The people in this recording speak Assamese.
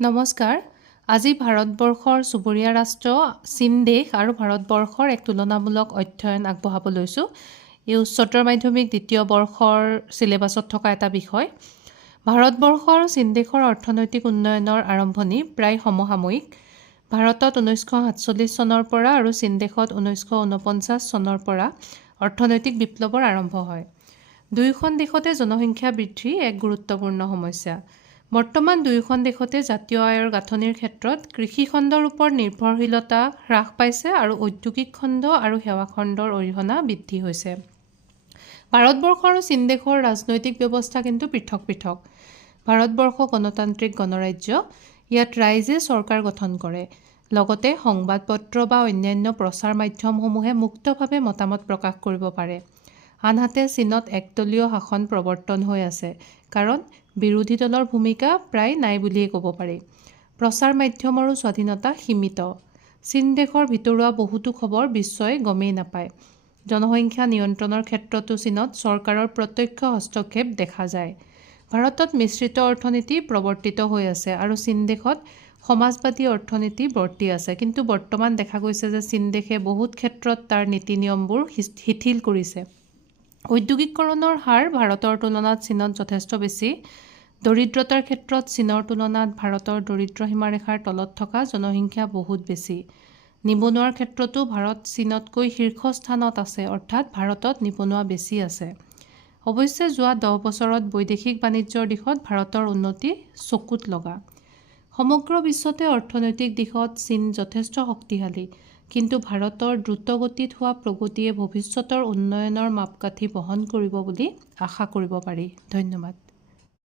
নমস্কাৰ। আজি ভাৰতবৰ্ষৰ চুবুৰীয়া ৰাষ্ট্ৰ চীন দেশ আৰু ভাৰতবৰ্ষৰ এক তুলনামূলক অধ্যয়ন আগবঢ়াব লৈছোঁ। এই উচ্চতৰ মাধ্যমিক দ্বিতীয় বৰ্ষৰ চিলেবাছত থকা এটা বিষয়। ভাৰতবৰ্ষ আৰু চীন দেশৰ অৰ্থনৈতিক উন্নয়নৰ আৰম্ভণি প্ৰায় সমসাময়িক। ভাৰতত 1947 চনৰ পৰা আৰু চীন দেশত 1949 চনৰ পৰা অৰ্থনৈতিক বিপ্লৱৰ আৰম্ভ হয়। দুয়োখন দেশতে জনসংখ্যা বৃদ্ধি এক গুৰুত্বপূৰ্ণ সমস্যা। বৰ্তমান দুয়োখন দেশতে জাতীয় আয়ৰ গাঁথনিৰ ক্ষেত্ৰত কৃষিখণ্ডৰ ওপৰত নিৰ্ভৰশীলতা হ্ৰাস পাইছে আৰু ঔদ্যোগিক খণ্ড আৰু সেৱা খণ্ডৰ অৰিহণা বৃদ্ধি হৈছে। ভাৰতবৰ্ষ আৰু চীন দেশৰ ৰাজনৈতিক ব্যৱস্থা কিন্তু পৃথক পৃথক। ভাৰতবৰ্ষ গণতান্ত্ৰিক গণৰাজ্য। ইয়াত ৰাইজে চৰকাৰ গঠন কৰে। লগতে সংবাদ পত্ৰ বা অন্যান্য প্ৰচাৰ মাধ্যমসমূহে মুক্তভাৱে মতামত প্ৰকাশ কৰিব পাৰে। আনহাতে চীনত একদলীয় শাসন প্ৰৱৰ্তন হৈ আছে, কাৰণ বিৰোধী দলৰ ভূমিকা প্ৰায় নাই বুলিয়েই ক'ব পাৰি। প্ৰচাৰ মাধ্যমৰো স্বাধীনতা সীমিত। চীন দেশৰ ভিতৰুৱা বহুতো খবৰ বিশ্বই গমেই নাপায়। জনসংখ্যা নিয়ন্ত্ৰণৰ ক্ষেত্ৰতো চীনত চৰকাৰৰ প্ৰত্যক্ষ হস্তক্ষেপ দেখা যায়। ভাৰতত মিশ্ৰিত অৰ্থনীতি প্ৰৱৰ্তিত হৈ আছে আৰু চীন দেশত সমাজবাদী অৰ্থনীতি বৰ্তি আছে। কিন্তু বৰ্তমান দেখা গৈছে যে চীন দেশে বহুত ক্ষেত্ৰত তাৰ নীতি নিয়মবোৰ শিথিল কৰিছে। ঔদ্যোগিকৰণৰ হাৰ ভাৰতৰ তুলনাত চীনত যথেষ্ট বেছি। দৰিদ্ৰতাৰ ক্ষেত্ৰত চীনৰ তুলনাত ভাৰতৰ দৰিদ্ৰ সীমাৰেখাৰ তলত থকা জনসংখ্যা বহুত বেছি। নিবনুৱাৰ ক্ষেত্ৰতো ভাৰত চীনতকৈ শীৰ্ষস্থানত আছে, অৰ্থাৎ ভাৰতত নিবনুৱা বেছি আছে। অৱশ্যে যোৱা 10 বছৰত বৈদেশিক বাণিজ্যৰ দিশত ভাৰতৰ উন্নতি চকুত লগা। সমগ্ৰ বিশ্বতে অৰ্থনৈতিক দিশত চীন যথেষ্ট শক্তিশালী। কিন্তু ভাৰতৰ দ্ৰুতগতিত হোৱা প্ৰগতিয়ে ভৱিষ্যতৰ উন্নয়নৰ মাপকাঠি বহন কৰিব বুলি আশা কৰিব পাৰি। ধন্যবাদ।